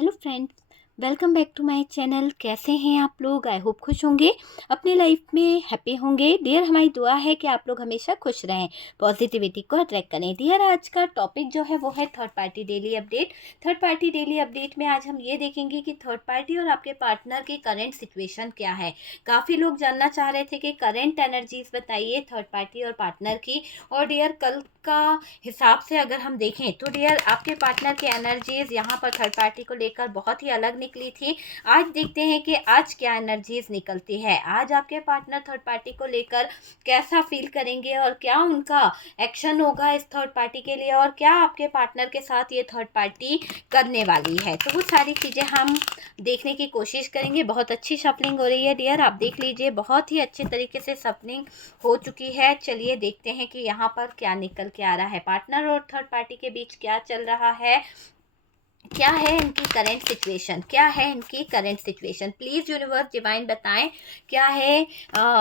Hello friends, welcome back to my channel. कैसे हैं आप लोग? आई होप खुश होंगे, अपने लाइफ में हैप्पी होंगे। डियर, हमारी दुआ है कि आप लोग हमेशा खुश रहें, पॉजिटिविटी को अट्रैक्ट करें। डियर, आज का टॉपिक जो है वो है third party daily update. Third party daily update में आज हम ये देखेंगे कि थर्ड पार्टी और आपके पार्टनर की करंट सिचुएशन क्या है। काफ़ी लोग जानना चाह रहे थे कि करंट एनर्जीज बताइए थर्ड पार्टी और पार्टनर की। और डियर, कल का हिसाब से अगर हम देखें तो डियर, आपके पार्टनर की एनर्जीज यहाँ पर थर्ड पार्टी को लेकर बहुत ही अलग निकली थी। आज देखते हैं कि आज क्या एनर्जीज निकलती है। आज आपके पार्टनर थर्ड पार्टी को लेकर कैसा फील करेंगे और क्या उनका एक्शन होगा इस थर्ड पार्टी के लिए, और क्या आपके पार्टनर के साथ ये थर्ड पार्टी करने वाली है। तो वो सारी चीज़ें हम देखने की कोशिश करेंगे। बहुत अच्छी शफलिंग हो रही है डियर, आप देख लीजिए, बहुत ही अच्छे तरीके से शफलिंग हो चुकी है। चलिए देखते हैं कि यहाँ पर क्या निकल के आ रहा है। पार्टनर और थर्ड पार्टी के बीच क्या चल रहा है, क्या है इनकी करंट सिचुएशन, क्या है इनकी current situation. Please universe divine बताएं क्या है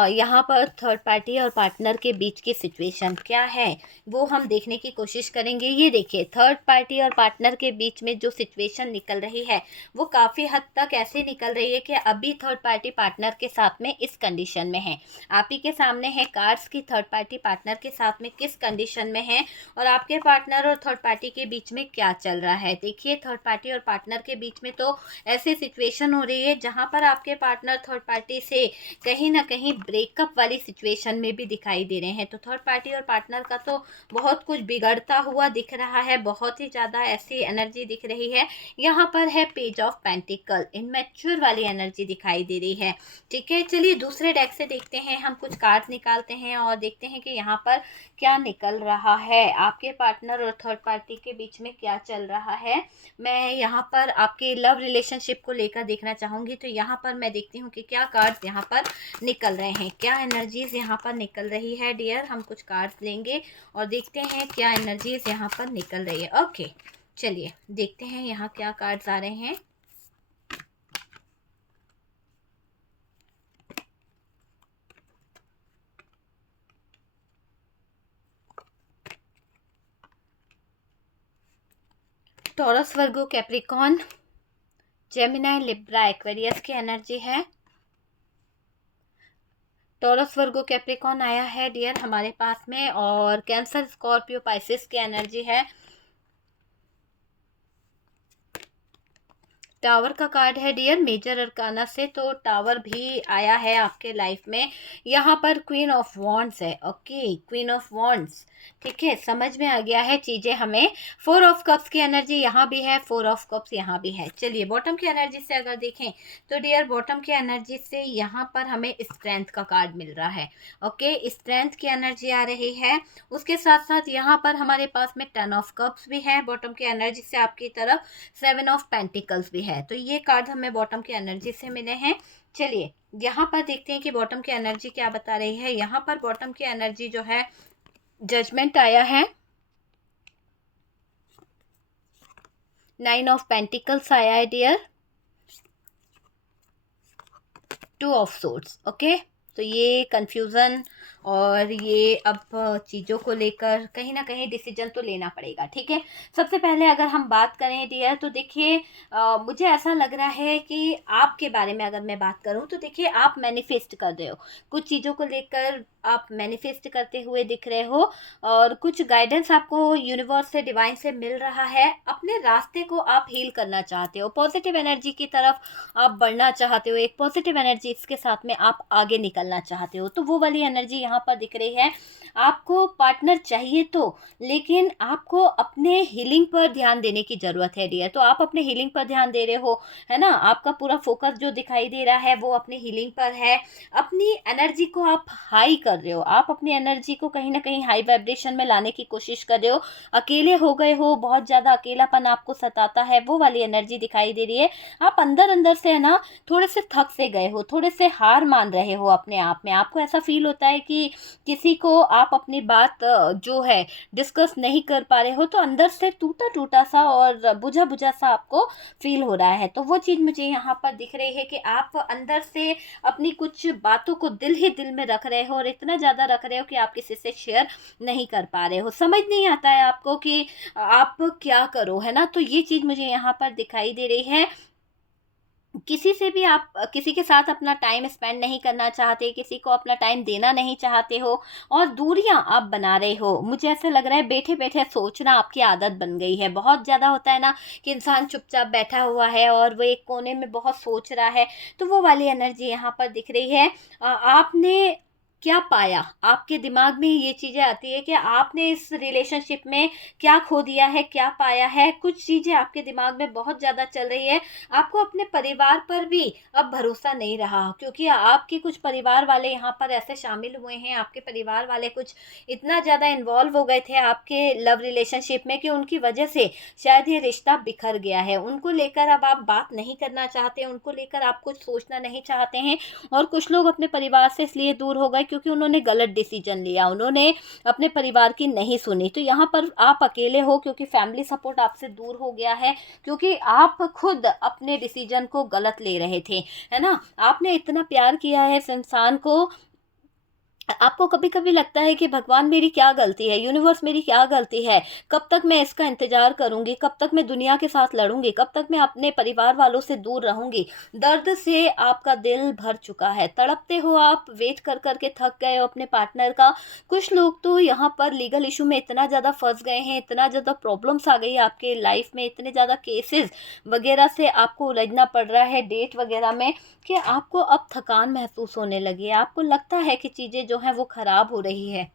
यहाँ पर थर्ड पार्टी और पार्टनर के बीच की सिचुएशन क्या है, वो हम देखने की कोशिश करेंगे। ये देखिए, थर्ड पार्टी और पार्टनर के बीच में जो सिचुएशन निकल रही है वो काफ़ी हद तक ऐसे निकल रही है कि अभी थर्ड पार्टी पार्टनर के साथ में इस कंडीशन में है। आप ही के सामने है कार्ड्स की थर्ड पार्टी पार्टनर के साथ में किस कंडीशन में है और आपके पार्टनर और थर्ड पार्टी के बीच में क्या चल रहा है। देखिए, थर्ड पार्टी और पार्टनर के बीच में तो ऐसी सिचुएशन हो रही है जहां पर आपके पार्टनर थर्ड पार्टी से कहीं ना कहीं ब्रेकअप वाली सिचुएशन में भी दिखाई दे रहे हैं। तो थर्ड पार्टी और पार्टनर का तो बहुत कुछ बिगड़ता हुआ दिख रहा है, बहुत ही ज़्यादा ऐसी एनर्जी दिख रही है। यहाँ पर है पेज ऑफ पेंटिकल, इनमैच्योर वाली एनर्जी दिखाई दे रही है। ठीक है, चलिए दूसरे डेक से देखते हैं, हम कुछ कार्ड्स निकालते हैं और देखते हैं कि यहाँ पर क्या निकल रहा है। आपके पार्टनर और थर्ड पार्टी के बीच में क्या चल रहा है, मैं यहाँ पर आपके लव रिलेशनशिप को लेकर देखना चाहूँगी। तो यहाँ पर मैं देखती हूँ कि क्या कार्ड्स यहाँ पर निकल रहे हैं, क्या एनर्जीज यहाँ पर निकल रही है। डियर, हम कुछ कार्ड्स लेंगे और देखते हैं क्या एनर्जीज यहाँ पर निकल रही है। ओके, चलिए देखते हैं यहाँ क्या कार्ड्स आ रहे हैं। टॉरस, वर्गो, कैप्रिकॉन, जेमिनाई, लिब्रा, एक्वेरियस की एनर्जी है। टॉरस, वर्गो, कैप्रिकॉन आया है डियर हमारे पास में, और कैंसर, स्कॉर्पियो, पाइसिस की एनर्जी है। टावर का कार्ड है डियर मेजर अरकाना से, तो टावर भी आया है आपके लाइफ में। यहाँ पर क्वीन ऑफ वॉन्ड्स है। ओके, क्वीन ऑफ वॉन्ड्स, ठीक है, समझ में आ गया है चीज़ें हमें। फोर ऑफ कप्स की एनर्जी यहाँ भी है, फोर ऑफ कप्स यहाँ भी है। चलिए बॉटम की एनर्जी से अगर देखें तो डियर, बॉटम की एनर्जी से यहाँ पर हमें स्ट्रेंथ का कार्ड मिल रहा है। ओके, स्ट्रेंथ की एनर्जी आ रही है। उसके साथ साथ यहाँ पर हमारे पास में टेन ऑफ कप्स भी है बॉटम की एनर्जी से आपकी तरफ, सेवन ऑफ पेंटिकल्स भी है। तो ये कार्ड हमें बॉटम की एनर्जी से मिले हैं। चलिए यहाँ पर देखते हैं कि बॉटम की एनर्जी क्या बता रही है। यहाँ पर बॉटम की एनर्जी जो है, जजमेंट आया है, नाइन ऑफ पेंटिकल्स आया है dear, two of swords. Okay, तो ये कंफ्यूजन और ये अब चीज़ों को लेकर कहीं ना कहीं डिसीजन तो लेना पड़ेगा। ठीक है, सबसे पहले अगर हम बात करें डियर, तो देखिए मुझे ऐसा लग रहा है कि आपके बारे में अगर मैं बात करूं तो देखिए, आप मैनिफेस्ट कर रहे हो, कुछ चीज़ों को लेकर आप मैनिफेस्ट करते हुए दिख रहे हो, और कुछ गाइडेंस आपको यूनिवर्स से, डिवाइन से मिल रहा है। अपने रास्ते को आप हील करना चाहते हो, पॉजिटिव एनर्जी की तरफ आप बढ़ना चाहते हो, एक पॉजिटिव एनर्जी के साथ में आप आगे निकलना चाहते हो। तो वो वाली एनर्जी यहाँ पर दिख रही है। आपको पार्टनर चाहिए तो, लेकिन आपको अपने हीलिंग पर ध्यान देने की ज़रूरत है डियर। तो आप अपने हीलिंग पर ध्यान दे रहे हो, है ना, आपका पूरा फोकस जो दिखाई दे रहा है वो अपने हीलिंग पर है। अपनी एनर्जी को आप हाई कर रहे हो, आप अपनी एनर्जी को कहीं ना कहीं हाई वाइब्रेशन में लाने की कोशिश कर रहे हो। अकेले हो गए हो, बहुत ज़्यादा अकेलापन आपको सताता है, वो वाली एनर्जी दिखाई दे रही है। आप अंदर अंदर से, है ना, थोड़े से थक से गए हो, थोड़े से हार मान रहे हो अपने आप में। आपको ऐसा फील होता है कि कि किसी को आप अपनी बात जो है डिस्कस नहीं कर पा रहे हो, तो अंदर से टूटा-टूटा सा और बुझा-बुझा सा आपको फ़ील हो रहा है। तो वो चीज़ मुझे यहाँ पर दिख रही है कि आप अंदर से अपनी कुछ बातों को दिल ही दिल में रख रहे हो और इतना ज़्यादा रख रहे हो कि आप किसी से शेयर नहीं कर पा रहे हो। समझ नहीं आता है आपको कि आप क्या करो, है ना? तो ये चीज़ मुझे यहाँ पर दिखाई दे रही है। किसी से भी आप किसी के साथ अपना टाइम स्पेंड नहीं करना चाहते, किसी को अपना टाइम देना नहीं चाहते हो और दूरियां आप बना रहे हो। मुझे ऐसा लग रहा है बैठे-बैठे सोचना आपकी आदत बन गई है। बहुत ज़्यादा होता है ना कि इंसान चुपचाप बैठा हुआ है और वो एक कोने में बहुत सोच रहा है, तो वो वाली एनर्जी यहाँ पर दिख रही है। आपने क्या पाया? आपके दिमाग में ये चीज़ें आती है कि आपने इस रिलेशनशिप में क्या खो दिया है, क्या पाया है? कुछ चीज़ें आपके दिमाग में बहुत ज़्यादा चल रही है। आपको अपने परिवार पर भी अब भरोसा नहीं रहा, क्योंकि आपके कुछ परिवार वाले यहाँ पर ऐसे शामिल हुए हैं, आपके परिवार वाले कुछ इतना ज़्यादा इन्वॉल्व हो गए थे आपके लव रिलेशनशिप में कि उनकी वजह से शायद ये रिश्ता बिखर गया है। उनको लेकर अब आप बात नहीं करना चाहते, उनको लेकर आप कुछ सोचना नहीं चाहते हैं और कुछ लोग अपने परिवार से इसलिए दूर हो गए क्योंकि उन्होंने गलत डिसीजन लिया, उन्होंने अपने परिवार की नहीं सुनी। तो यहाँ पर आप अकेले हो क्योंकि फैमिली सपोर्ट आपसे दूर हो गया है, क्योंकि आप खुद अपने डिसीजन को गलत ले रहे थे, है ना? आपने इतना प्यार किया है इस इंसान को, आपको कभी-कभी लगता है कि भगवान मेरी क्या गलती है, यूनिवर्स मेरी क्या गलती है? कब तक मैं इसका इंतज़ार करूँगी? कब तक मैं दुनिया के साथ लड़ूँगी? कब तक मैं अपने परिवार वालों से दूर रहूँगी? दर्द से आपका दिल भर चुका है, तड़पते हो आप, वेट कर के थक गए हो अपने पार्टनर का। कुछ लोग तो यहाँ पर लीगल इश्यू में इतना ज़्यादा फँस गए हैं, इतना ज़्यादा प्रॉब्लम्स आ गई है आपके लाइफ़ में, इतने ज़्यादा केसेज़ वग़ैरह से आपको उलझना पड़ रहा है डेट वग़ैरह में, कि आपको अब थकान महसूस होने लगी है। आपको लगता है कि चीज़ें जो हैं वो ख़राब हो रही है।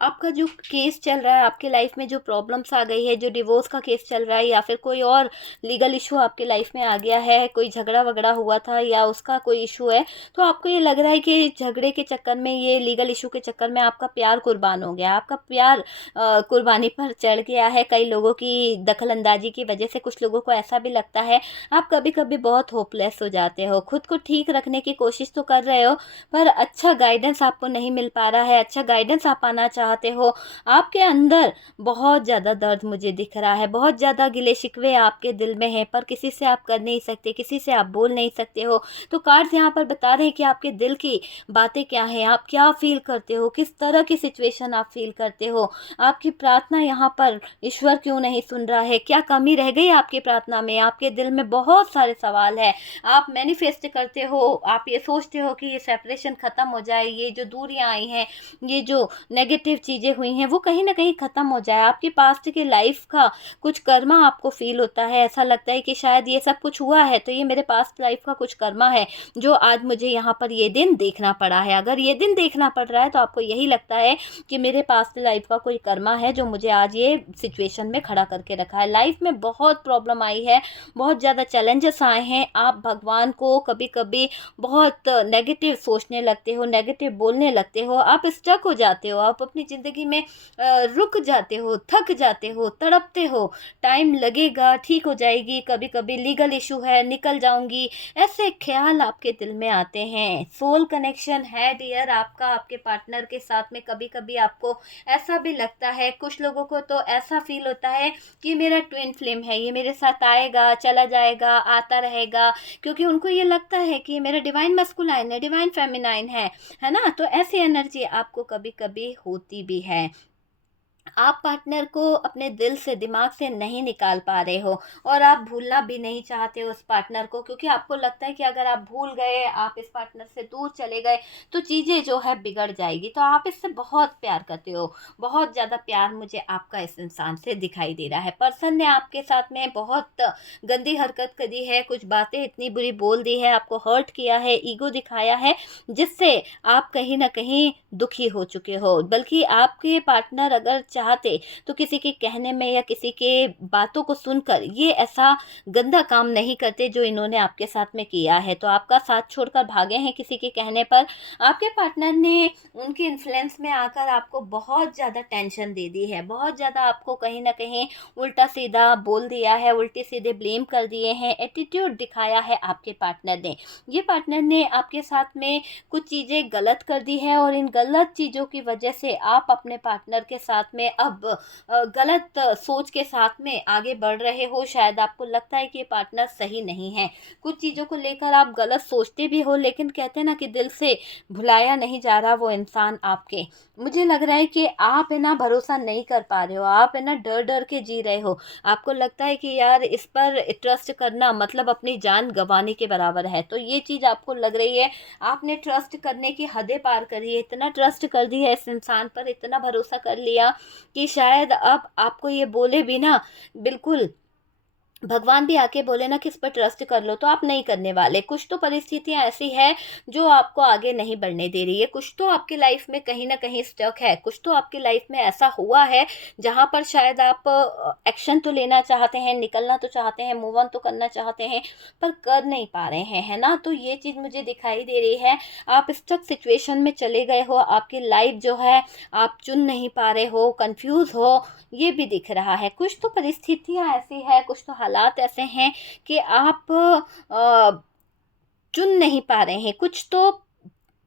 आपका जो केस चल रहा है, आपके लाइफ में जो प्रॉब्लम्स आ गई है, जो डिवोर्स का केस चल रहा है या फिर कोई और लीगल इशू आपके लाइफ में आ गया है, कोई झगड़ा-वगड़ा हुआ था या उसका कोई इशू है, तो आपको ये लग रहा है कि झगड़े के चक्कर में, ये लीगल इशू के चक्कर में आपका प्यार कुर्बान हो गया, आपका प्यार कुर्बानी पर चढ़ गया है कई लोगों की दखल-अंदाज़ी की वजह से। कुछ लोगों को ऐसा भी लगता है। आप कभी-कभी बहुत होपलेस हो जाते हो, खुद को ठीक रखने की कोशिश तो कर रहे हो, पर अच्छा गाइडेंस आपको नहीं मिल पा रहा है, अच्छा गाइडेंस आप पाना चाहते हो। आपके अंदर बहुत ज़्यादा दर्द मुझे दिख रहा है, बहुत ज़्यादा गिले-शिकवे आपके दिल में हैं, पर किसी से आप कर नहीं सकते, किसी से आप बोल नहीं सकते हो। तो कार्ड्स यहाँ पर बता रहे हैं कि आपके दिल की बातें क्या हैं, आप क्या फ़ील करते हो, किस तरह की सिचुएशन आप फ़ील करते हो। आपकी प्रार्थना यहाँ पर ईश्वर क्यों नहीं सुन रहा है? क्या कमी रह गई आपकी प्रार्थना में? आपके दिल में बहुत सारे सवाल हैं। आप मैनिफेस्ट करते हो, आप ये सोचते हो कि ये सेपरेशन ख़त्म हो जाए, ये जो दूरियाँ आई हैं, ये जो नेगेटिव चीज़ें हुई हैं, वो कहीं न कहीं ख़त्म हो जाए। आपके पास्ट के लाइफ़ का कुछ कर्मा आपको फ़ील होता है, ऐसा लगता है कि शायद ये सब कुछ हुआ है, तो ये मेरे पास्ट लाइफ़ का कुछ कर्मा है, जो आज मुझे यहाँ पर ये दिन देखना पड़ा है। अगर ये दिन देखना पड़ रहा है, तो आपको यही लगता है कि मेरे पास्ट लाइफ़ का कोई कर्मा है, जो मुझे आज ये सिचुएशन में खड़ा करके रखा है। लाइफ़ में बहुत प्रॉब्लम आई है, बहुत ज़्यादा चैलेंजेस आए हैं। आप भगवान को कभी-कभी बहुत नेगेटिव सोचने लगते हो, नेगेटिव बोलने लगते हो, आप स्टक हो जाते हो, आप अपनी ज़िंदगी में रुक जाते हो, थक जाते हो, तड़पते हो, टाइम लगेगा, ठीक हो जाएगी, कभी-कभी लीगल इश्यू है, निकल जाऊँगी, ऐसे ख़्याल आपके दिल में आते हैं। सोल कनेक्शन है डियर आपका आपके पार्टनर के साथ में, कभी-कभी आपको ऐसा भी लगता है, कुछ लोगों को तो ऐसा फ़ील होता है कि मेरा ट्विन फ्लेम है, ये मेरे साथ आएगा, चला जाएगा, आता रहेगा, क्योंकि उनको ये लगता है कि ये मेरा डिवाइन मस्कुलाइन है, डिवाइन फेमिनाइन है ना? तो ऐसी एनर्जी आपको कभी-कभी होती भी है। आप पार्टनर को अपने दिल से, दिमाग से नहीं निकाल पा रहे हो और आप भूलना भी नहीं चाहते हो उस पार्टनर को, क्योंकि आपको लगता है कि अगर आप भूल गए, आप इस पार्टनर से दूर चले गए, तो चीज़ें जो है बिगड़ जाएगी। तो आप इससे बहुत प्यार करते हो, बहुत ज़्यादा प्यार मुझे आपका इस इंसान से दिखाई दे रहा है। पर्सन ने आपके साथ में बहुत गंदी हरकत करी है, कुछ बातें इतनी बुरी बोल दी है, आपको हर्ट किया है, ईगो दिखाया है, जिससे आप कहीं न कहीं दुखी हो चुके हो। बल्कि आपके पार्टनर अगर चाहते तो किसी के कहने में या किसी के बातों को सुनकर ये ऐसा गंदा काम नहीं करते जो इन्होंने आपके साथ में किया है। तो आपका साथ छोड़कर भागे हैं किसी के कहने पर। आपके पार्टनर ने उनके इन्फ्लुएंस में आकर आपको बहुत ज़्यादा टेंशन दे दी है, बहुत ज़्यादा आपको कहीं न कहीं उल्टा सीधा बोल दिया है, उल्टे सीधे ब्लेम कर दिए हैं, एटीट्यूड दिखाया है आपके पार्टनर ने। ये पार्टनर ने आपके साथ में कुछ चीज़ें गलत कर दी है और इन गलत चीज़ों की वजह से आप अपने पार्टनर के साथ में अब गलत सोच के साथ में आगे बढ़ रहे हो। शायद आपको लगता है कि ये पार्टनर सही नहीं है। कुछ चीज़ों को लेकर आप गलत सोचते भी हो, लेकिन कहते हैं ना कि दिल से भुलाया नहीं जा रहा वो इंसान आपके। मुझे लग रहा है कि आप है ना भरोसा नहीं कर पा रहे हो, आप है ना डर-डर के जी रहे हो। आपको लगता है कि यार इस पर ट्रस्ट करना मतलब अपनी जान गँवाने के बराबर है। तो ये चीज़ आपको लग रही है, आपने ट्रस्ट करने की हदें पार करी है, इतना ट्रस्ट कर दिया इस इंसान पर, इतना भरोसा कर लिया कि शायद अब आपको ये बोले भी ना, बिल्कुल भगवान भी आके बोले ना कि इस पर ट्रस्ट कर लो, तो आप नहीं करने वाले। कुछ तो परिस्थितियाँ ऐसी हैं जो आपको आगे नहीं बढ़ने दे रही है, कुछ तो आपकी लाइफ में कहीं न कहीं स्टक है, कुछ तो आपकी लाइफ में ऐसा हुआ है जहाँ पर शायद आप एक्शन तो लेना चाहते हैं, निकलना तो चाहते हैं, मूव ऑन तो करना चाहते हैं, पर कर नहीं पा रहे हैं, है ना? तो ये चीज़ मुझे दिखाई दे रही है। आप स्टक सिचुएशन में चले गए हो, आपकी लाइफ जो है आप चुन नहीं पा रहे हो, कन्फ्यूज़ हो, ये भी दिख रहा है। कुछ तो परिस्थितियाँ ऐसी हैं, कुछ तो हालात ऐसे हैं कि आप चुन नहीं पा रहे हैं, कुछ तो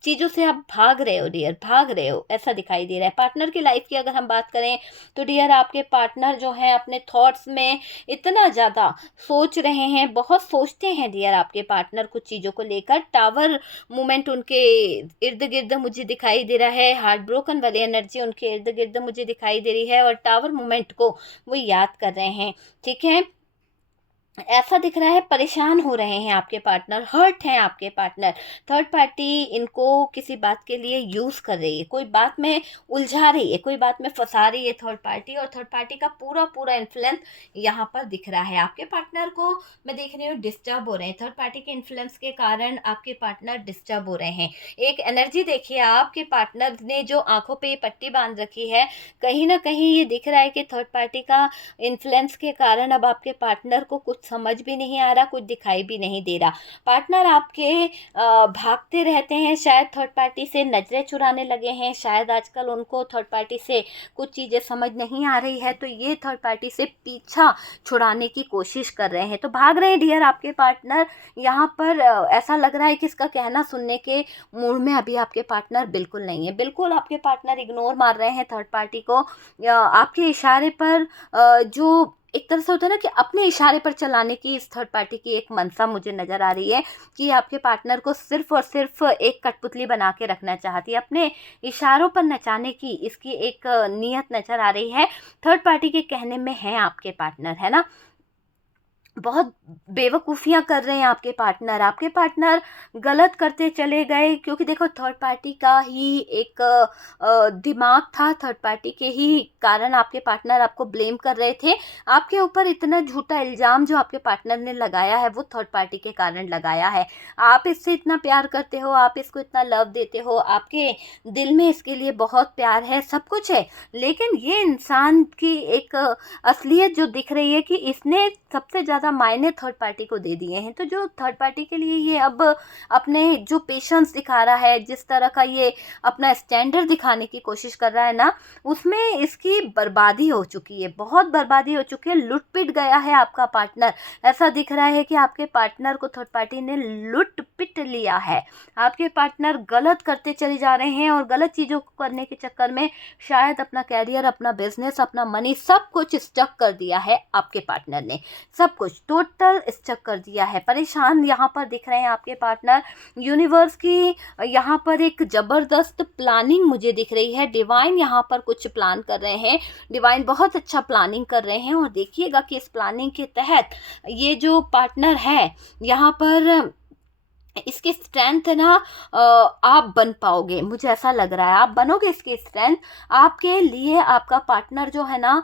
चीज़ों से आप भाग रहे हो डियर, भाग रहे हो, ऐसा दिखाई दे रहा है। पार्टनर की लाइफ की अगर हम बात करें तो डियर आपके पार्टनर जो हैं अपने थॉट्स में इतना ज़्यादा सोच रहे हैं, बहुत सोचते हैं डियर आपके पार्टनर कुछ चीज़ों को लेकर। टावर मूवमेंट उनके इर्द-गिर्द मुझे दिखाई दे रहा है, हार्ट ब्रोकन वाली एनर्जी उनके इर्द-गिर्द मुझे दिखाई दे रही है और टावर मूवमेंट को वो याद कर रहे हैं, ठीक है? ऐसा दिख रहा है परेशान हो रहे हैं आपके पार्टनर, हर्ट हैं आपके पार्टनर। थर्ड पार्टी इनको किसी बात के लिए यूज़ कर रही है, कोई बात में उलझा रही है, कोई बात में फँसा रही है थर्ड पार्टी, और थर्ड पार्टी का पूरा इन्फ्लुएंस यहाँ पर दिख रहा है। आपके पार्टनर को मैं देख रही हूँ डिस्टर्ब हो रहे हैं, थर्ड पार्टी के इन्फ्लुएंस के कारण आपके पार्टनर डिस्टर्ब हो रहे हैं। एक एनर्जी देखिए, आपके पार्टनर ने जो आँखों पे ये पट्टी बाँध रखी है, कहीं न कहीं ये दिख रहा है कि थर्ड पार्टी का इन्फ्लुएंस के कारण अब आपके पार्टनर को कुछ समझ भी नहीं आ रहा, कुछ दिखाई भी नहीं दे रहा। पार्टनर आपके भागते रहते हैं, शायद थर्ड पार्टी से नज़रें चुराने लगे हैं, शायद आजकल उनको थर्ड पार्टी से कुछ चीज़ें समझ नहीं आ रही है, तो ये थर्ड पार्टी से पीछा छुड़ाने की कोशिश कर रहे हैं। तो भाग रहे हैं डियर आपके पार्टनर। यहाँ पर ऐसा लग रहा है कि इसका कहना सुनने के मूड में अभी आपके पार्टनर बिल्कुल नहीं है। बिल्कुल आपके पार्टनर इग्नोर मार रहे हैं थर्ड पार्टी को। आपके इशारे पर जो एक तरह से होता है ना कि अपने इशारे पर चलाने की इस थर्ड पार्टी की एक मंशा मुझे नज़र आ रही है कि आपके पार्टनर को सिर्फ़ और सिर्फ़ एक कठपुतली बना के रखना चाहती है, अपने इशारों पर नचाने की इसकी एक नीयत नज़र आ रही है। थर्ड पार्टी के कहने में है आपके पार्टनर, है ना? बहुत बेवकूफ़ियाँ कर रहे हैं आपके पार्टनर गलत करते चले गए, क्योंकि देखो थर्ड पार्टी का ही एक दिमाग था, थर्ड पार्टी के ही कारण आपके पार्टनर आपको ब्लेम कर रहे थे। आपके ऊपर इतना झूठा इल्ज़ाम जो आपके पार्टनर ने लगाया है वो थर्ड पार्टी के कारण लगाया है। आप इससे इतना प्यार करते हो, आप इसको इतना लव देते हो, आपके दिल में इसके लिए बहुत प्यार है, सब कुछ है, लेकिन ये इंसान की एक असलियत जो दिख रही है कि इसने सबसे ज़्यादा मायने थर्ड पार्टी को दे दिए हैं। तो जो थर्ड पार्टी के लिए ये अब अपने जो पेशेंस दिखा रहा है, जिस तरह का ये अपना स्टैंडर्ड दिखाने की कोशिश कर रहा है ना, उसमें इसकी बर्बादी हो चुकी है, बहुत बर्बादी हो चुकी है, लुट-पिट गया है आपका पार्टनर। ऐसा दिख रहा है कि आपके पार्टनर को थर्ड पार्टी ने लुट-पिट लिया है। आपके पार्टनर गलत करते चले जा रहे हैं और गलत चीज़ों को करने के चक्कर में शायद अपना करियर, अपना बिजनेस, अपना मनी सब कुछ स्टक कर दिया है आपके पार्टनर ने। सब कुछ टोटल स्टक कर दिया है। परेशान यहाँ पर दिख रहे हैं आपके पार्टनर। यूनिवर्स की यहाँ पर एक ज़बरदस्त प्लानिंग मुझे दिख रही है। डिवाइन यहाँ पर कुछ प्लान कर रहे हैं, डिवाइन बहुत अच्छा प्लानिंग कर रहे हैं, और देखिएगा कि इस प्लानिंग के तहत ये जो पार्टनर है यहाँ पर इसकी स्ट्रेंथ है ना, आप बन पाओगे, मुझे ऐसा लग रहा है आप बनोगे इसकी स्ट्रेंथ। आपके लिए आपका पार्टनर जो है ना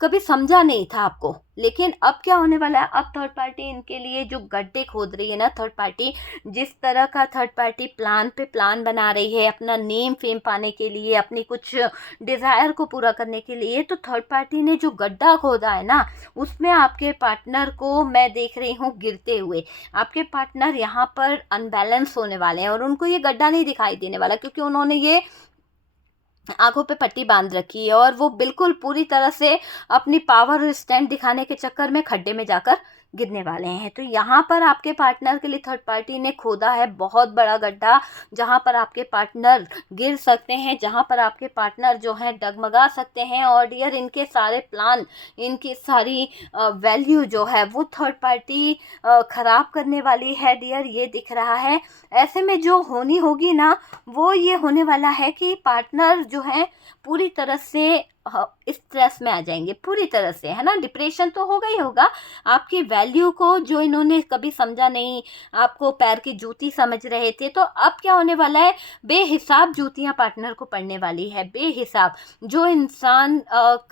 कभी समझा नहीं था आपको। लेकिन अब क्या होने वाला है, अब थर्ड पार्टी इनके लिए जो गड्ढे खोद रही है ना, थर्ड पार्टी जिस तरह का थर्ड पार्टी प्लान पे प्लान बना रही है अपना नेम फेम पाने के लिए, अपनी कुछ डिज़ायर को पूरा करने के लिए, तो थर्ड पार्टी ने जो गड्ढा खोदा है ना, उसमें आपके पार्टनर को मैं देख रही हूँ गिरते हुए। आपके पार्टनर यहाँ पर अनबैलेंस होने वाले हैं और उनको ये गड्ढा नहीं दिखाई देने वाला, क्योंकि उन्होंने ये आंखों पे पट्टी बांध रखी है और वो बिल्कुल पूरी तरह से अपनी पावर और स्ट्रेंथ दिखाने के चक्कर में खड्डे में जाकर गिरने वाले हैं। तो यहाँ पर आपके पार्टनर के लिए थर्ड पार्टी ने खोदा है बहुत बड़ा गड्ढा, जहाँ पर आपके पार्टनर गिर सकते हैं, जहाँ पर आपके पार्टनर जो है डगमगा सकते हैं। और डियर, इनके सारे प्लान, इनकी सारी वैल्यू जो है वो थर्ड पार्टी ख़राब करने वाली है डियर, ये दिख रहा है। ऐसे में जो होनी होगी ना, वो ये होने वाला है कि पार्टनर जो है पूरी तरह से स्ट्रेस में आ जाएंगे, पूरी तरह से, है ना। डिप्रेशन तो होगा ही होगा। आपकी वैल्यू को जो इन्होंने कभी समझा नहीं, आपको पैर की जूती समझ रहे थे, तो अब क्या होने वाला है, बेहिसाब जूतियां पार्टनर को पड़ने वाली है, बेहिसाब। जो इंसान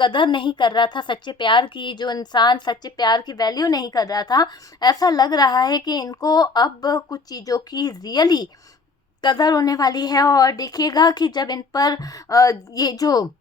कदर नहीं कर रहा था सच्चे प्यार की, जो इंसान सच्चे प्यार की वैल्यू नहीं कर रहा था, ऐसा लग रहा है कि इनको अब कुछ चीज़ों की रियली कदर होने वाली है। और देखिएगा कि जब इन पर ये जो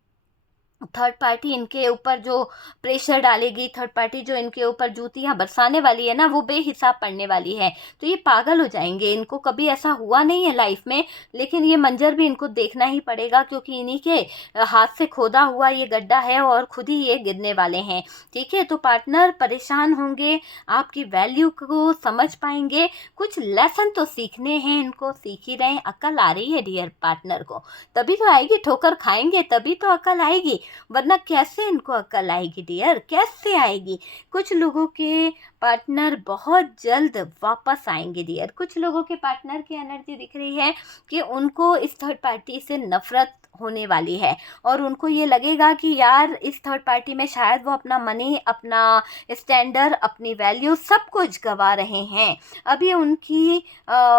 थर्ड पार्टी इनके ऊपर जो प्रेशर डालेगी, थर्ड पार्टी जो इनके ऊपर जूतियां बरसाने वाली है ना, वो बेहिसाब पड़ने वाली है। तो ये पागल हो जाएंगे। इनको कभी ऐसा हुआ नहीं है लाइफ में, लेकिन ये मंजर भी इनको देखना ही पड़ेगा, क्योंकि इन्हीं के हाथ से खोदा हुआ ये गड्ढा है और खुद ही ये गिरने वाले हैं। ठीक है, तो पार्टनर परेशान होंगे, आपकी वैल्यू को समझ पाएंगे। कुछ लेसन तो सीखने हैं इनको, सीख ही रहे हैं। अक्ल आ रही है डियर पार्टनर को, तभी तो आएगी। ठोकर खाएंगे तभी तो अक्ल आएगी, वरना कैसे इनको अक्ल आएगी डियर, कैसे आएगी। कुछ लोगों के पार्टनर बहुत जल्द वापस आएंगे डियर। कुछ लोगों के पार्टनर की एनर्जी दिख रही है कि उनको इस थर्ड पार्टी से नफरत होने वाली है और उनको ये लगेगा कि यार इस थर्ड पार्टी में शायद वो अपना मनी, अपना स्टैंडर्ड, अपनी वैल्यू सब कुछ गवा रहे हैं। अभी उनकी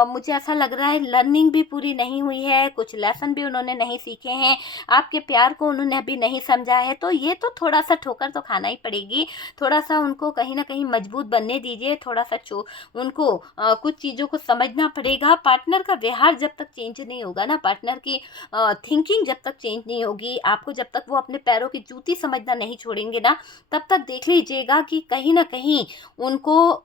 मुझे ऐसा लग रहा है लर्निंग भी पूरी नहीं हुई है, कुछ लेसन भी उन्होंने नहीं सीखे हैं, आपके प्यार को उन्होंने अभी नहीं समझा है। तो ये तो थोड़ा सा ठोकर तो खाना ही पड़ेगी, थोड़ा सा उनको कहीं ना कहीं मजबूत बनने दीजिए, थोड़ा सा उनको कुछ चीज़ों को समझना पड़ेगा। पार्टनर का व्यवहार जब तक चेंज नहीं होगा ना, पार्टनर की थिंकिंग जब तक चेंज नहीं होगी, आपको जब तक वो अपने पैरों की जूती समझना नहीं छोड़ेंगे ना, तब तक देख लीजिएगा कि कहीं ना कहीं उनको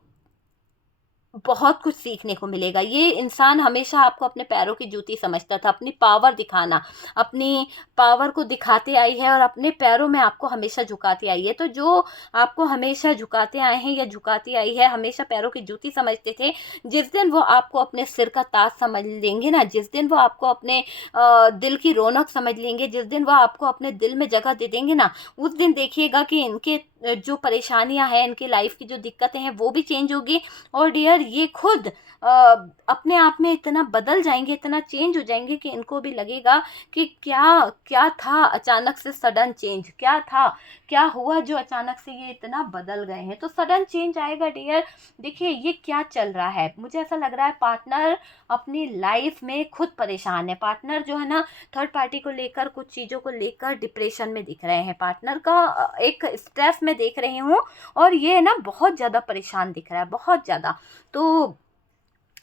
बहुत कुछ सीखने को मिलेगा। ये इंसान हमेशा आपको अपने पैरों की जूती समझता था, अपनी पावर दिखाना, अपनी पावर को दिखाते आई है और अपने पैरों में आपको हमेशा झुकाती आई है। तो जो आपको हमेशा झुकाते आए हैं या झुकाती आई है, हमेशा पैरों की जूती समझते थे, जिस दिन वो आपको अपने सिर का ताज समझ लेंगे ना, जिस दिन वो आपको अपने दिल की रौनक समझ लेंगे, जिस दिन वो आपको अपने दिल में जगह दे देंगे ना, उस दिन देखिएगा कि इनके जो परेशानियां हैं, इनकी लाइफ की जो दिक्कतें हैं, वो भी चेंज होगी। और डियर, ये खुद अपने आप में इतना बदल जाएंगे, इतना चेंज हो जाएंगे कि इनको भी लगेगा कि क्या क्या था अचानक से सडन चेंज, क्या था, क्या हुआ जो अचानक से ये इतना बदल गए हैं। तो सडन चेंज आएगा डियर। देखिए ये क्या चल रहा है, मुझे ऐसा लग रहा है पार्टनर अपनी लाइफ में खुद परेशान है। पार्टनर जो है ना, थर्ड पार्टी को लेकर, कुछ चीज़ों को लेकर डिप्रेशन में दिख रहे हैं। पार्टनर का एक स्ट्रेस में देख रही हूँ और ये ना बहुत ज़्यादा परेशान दिख रहा है, बहुत ज़्यादा। तो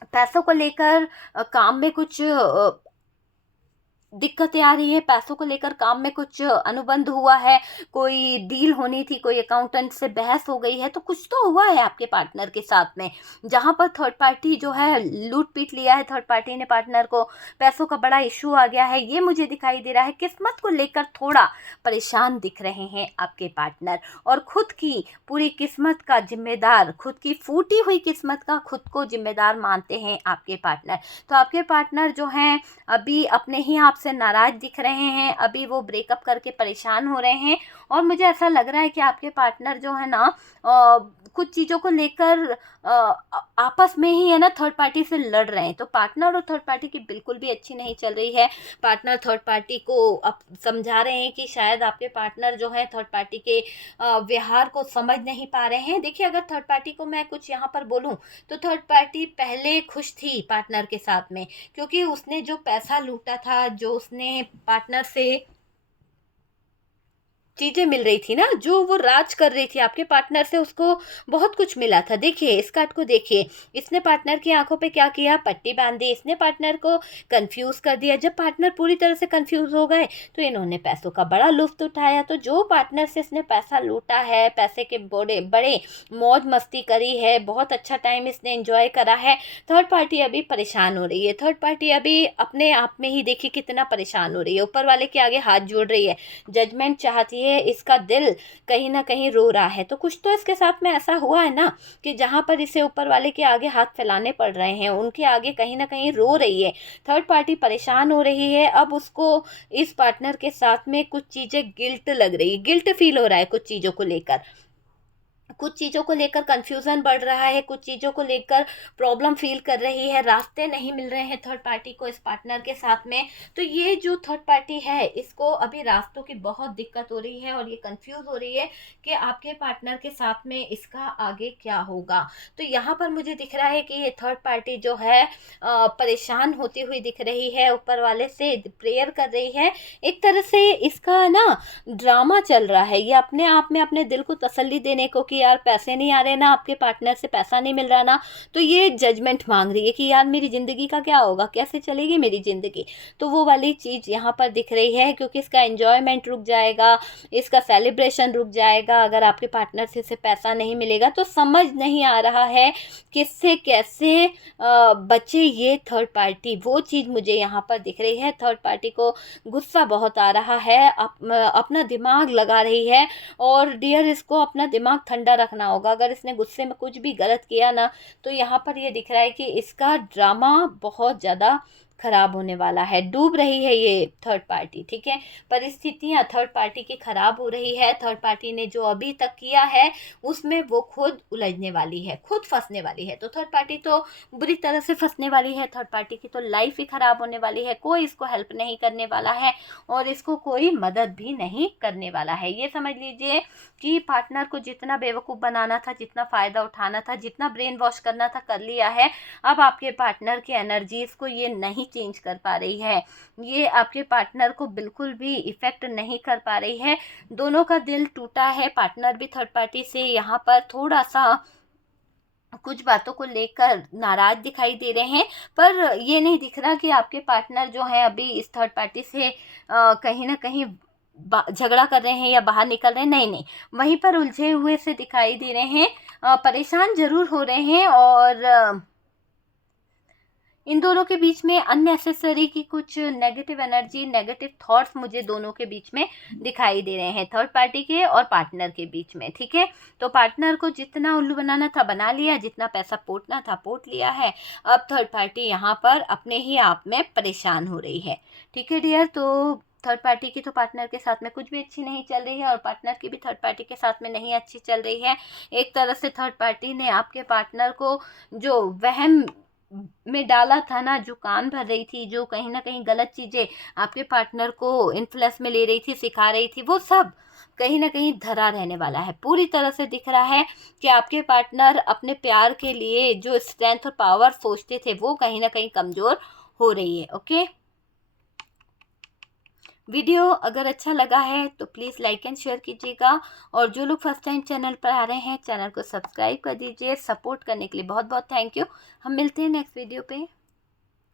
पैसों को लेकर काम में कुछ दिक्कतें आ रही है, पैसों को लेकर काम में कुछ अनुबंध हुआ है, कोई डील होनी थी, कोई अकाउंटेंट से बहस हो गई है, तो कुछ तो हुआ है आपके पार्टनर के साथ में, जहां पर थर्ड पार्टी जो है लूट पीट लिया है थर्ड पार्टी ने पार्टनर को, पैसों का बड़ा इशू आ गया है, ये मुझे दिखाई दे रहा है। किस्मत को लेकर थोड़ा परेशान दिख रहे हैं आपके पार्टनर और खुद की पूरी किस्मत का जिम्मेदार, खुद की फूटी हुई किस्मत का खुद को जिम्मेदार मानते हैं आपके पार्टनर। तो आपके पार्टनर जो हैं अभी अपने ही आप से नाराज दिख रहे हैं, अभी वो ब्रेकअप करके परेशान हो रहे हैं। और मुझे ऐसा लग रहा है कि आपके पार्टनर जो है ना कुछ चीज़ों को लेकर आपस में ही है ना थर्ड पार्टी से लड़ रहे हैं। तो पार्टनर और थर्ड पार्टी की बिल्कुल भी अच्छी नहीं चल रही है। पार्टनर थर्ड पार्टी को अब समझा रहे हैं कि शायद आपके पार्टनर जो है थर्ड पार्टी के व्यवहार को समझ नहीं पा रहे हैं। देखिए अगर थर्ड पार्टी को मैं कुछ यहाँ पर बोलूँ तो थर्ड पार्टी पहले खुश थी पार्टनर के साथ में, क्योंकि उसने जो पैसा लूटा था, जो उसने पार्टनर से चीज़ें मिल रही थी ना, जो वो राज कर रही थी आपके पार्टनर से, उसको बहुत कुछ मिला था। देखिए इस कार्ड को देखिए, इसने पार्टनर की आंखों पे क्या किया, पट्टी बांध दी, इसने पार्टनर को कंफ्यूज कर दिया। जब पार्टनर पूरी तरह से कंफ्यूज हो गए तो इन्होंने पैसों का बड़ा लुफ्त उठाया। तो जो पार्टनर से इसने पैसा लूटा है, पैसे के बड़े बड़े मौज मस्ती करी है, बहुत अच्छा टाइम इसने एंजॉय करा है, थर्ड पार्टी अभी परेशान हो रही है। थर्ड पार्टी अभी अपने आप में ही देखिए कितना परेशान हो रही है, ऊपर वाले के आगे हाथ जोड़ रही है, जजमेंट चाहती है, इसका दिल कहीं ना कहीं रो रहा है। तो कुछ तो इसके साथ में ऐसा हुआ है ना कि जहाँ पर इसे ऊपर वाले के आगे हाथ फैलाने पड़ रहे हैं, उनके आगे कहीं ना कहीं रो रही है, थर्ड पार्टी परेशान हो रही है। अब उसको इस पार्टनर के साथ में कुछ चीज़ें गिल्ट लग रही है, गिल्ट फील हो रहा है, कुछ चीज़ों को लेकर, कुछ चीज़ों को लेकर कंफ्यूजन बढ़ रहा है, कुछ चीज़ों को लेकर प्रॉब्लम फील कर रही है, रास्ते नहीं मिल रहे हैं थर्ड पार्टी को इस पार्टनर के साथ में। तो ये जो थर्ड पार्टी है, इसको अभी रास्तों की बहुत दिक्कत हो रही है और ये कंफ्यूज हो रही है कि आपके पार्टनर के साथ में इसका आगे क्या होगा। तो यहाँ पर मुझे दिख रहा है कि ये थर्ड पार्टी जो है परेशान होती हुई दिख रही है, ऊपर वाले से प्रेयर कर रही है। एक तरह से इसका ना ड्रामा चल रहा है, ये अपने आप में अपने दिल को तसल्ली देने को कि यार पैसे नहीं आ रहे ना, आपके पार्टनर से पैसा नहीं मिल रहा ना, तो ये जजमेंट मांग रही है कि यार मेरी ज़िंदगी का क्या होगा, कैसे चलेगी मेरी ज़िंदगी। तो वो वाली चीज़ यहाँ पर दिख रही है, क्योंकि इसका एन्जॉयमेंट रुक जाएगा, इसका सेलिब्रेशन रुक जाएगा अगर आपके पार्टनर से इसे पैसा नहीं मिलेगा। तो समझ नहीं आ रहा है किससे कैसे बचे ये थर्ड पार्टी, वो चीज़ मुझे यहाँ पर दिख रही है। थर्ड पार्टी को गुस्सा बहुत आ रहा है, अपना दिमाग लगा रही है। और डियर, इसको अपना दिमाग ठंडा रखना होगा, अगर इसने गुस्से में कुछ भी गलत किया ना, तो यहाँ पर ये दिख रहा है कि इसका ड्रामा बहुत ज़्यादा खराब होने वाला है, डूब रही है ये थर्ड पार्टी। ठीक है, परिस्थितियाँ थर्ड पार्टी की खराब हो रही है, थर्ड पार्टी ने जो अभी तक किया है उसमें वो खुद उलझने वाली है, खुद फंसने वाली है। तो थर्ड पार्टी तो बुरी तरह से फंसने वाली है, थर्ड पार्टी की तो लाइफ ही खराब होने वाली है, कोई इसको हेल्प नहीं करने वाला है और इसको कोई मदद भी नहीं करने वाला है। ये समझ लीजिए कि पार्टनर को जितना बेवकूफ़ बनाना था, जितना फ़ायदा उठाना था, जितना ब्रेन वॉश करना था, कर लिया है। अब आपके पार्टनर की एनर्जीज़ को ये नहीं चेंज कर पा रही है, ये आपके पार्टनर को बिल्कुल भी इफ़ेक्ट नहीं कर पा रही है। दोनों का दिल टूटा है, पार्टनर भी थर्ड पार्टी से यहाँ पर थोड़ा सा कुछ बातों को लेकर नाराज दिखाई दे रहे हैं, पर ये नहीं दिख रहा कि आपके पार्टनर जो है अभी इस थर्ड पार्टी से कहीं ना कहीं झगड़ा कर रहे हैं या बाहर निकल रहे हैं। नहीं नहीं, वहीं पर उलझे हुए से दिखाई दे रहे हैं, परेशान जरूर हो रहे हैं। और इन दोनों के बीच में अननेसेसरी की कुछ नेगेटिव एनर्जी, नेगेटिव थॉट्स मुझे दोनों के बीच में दिखाई दे रहे हैं, थर्ड पार्टी के और पार्टनर के बीच में। ठीक है, तो पार्टनर को जितना उल्लू बनाना था बना लिया, जितना पैसा पोटना था पोट लिया है। अब थर्ड पार्टी यहाँ पर अपने ही आप में परेशान हो रही है। ठीक है डियर, तो थर्ड पार्टी की तो पार्टनर के साथ में कुछ भी अच्छी नहीं चल रही है और पार्टनर की भी थर्ड पार्टी के साथ में नहीं अच्छी चल रही है। एक तरह से थर्ड पार्टी ने आपके पार्टनर को जो वहम में डाला था ना, जो कान भर रही थी, जो कहीं ना कहीं गलत चीज़ें आपके पार्टनर को इन्फ्लुएंस में ले रही थी, सिखा रही थी, वो सब कहीं ना कहीं धरा रहने वाला है। पूरी तरह से दिख रहा है कि आपके पार्टनर अपने प्यार के लिए जो स्ट्रेंथ और पावर सोचते थे वो कहीं ना कहीं कमज़ोर हो रही है। ओके, वीडियो अगर अच्छा लगा है तो प्लीज़ लाइक एंड शेयर कीजिएगा, और जो लोग फर्स्ट टाइम चैनल पर आ रहे हैं चैनल को सब्सक्राइब कर दीजिए। सपोर्ट करने के लिए बहुत बहुत थैंक यू। हम मिलते हैं नेक्स्ट वीडियो पे।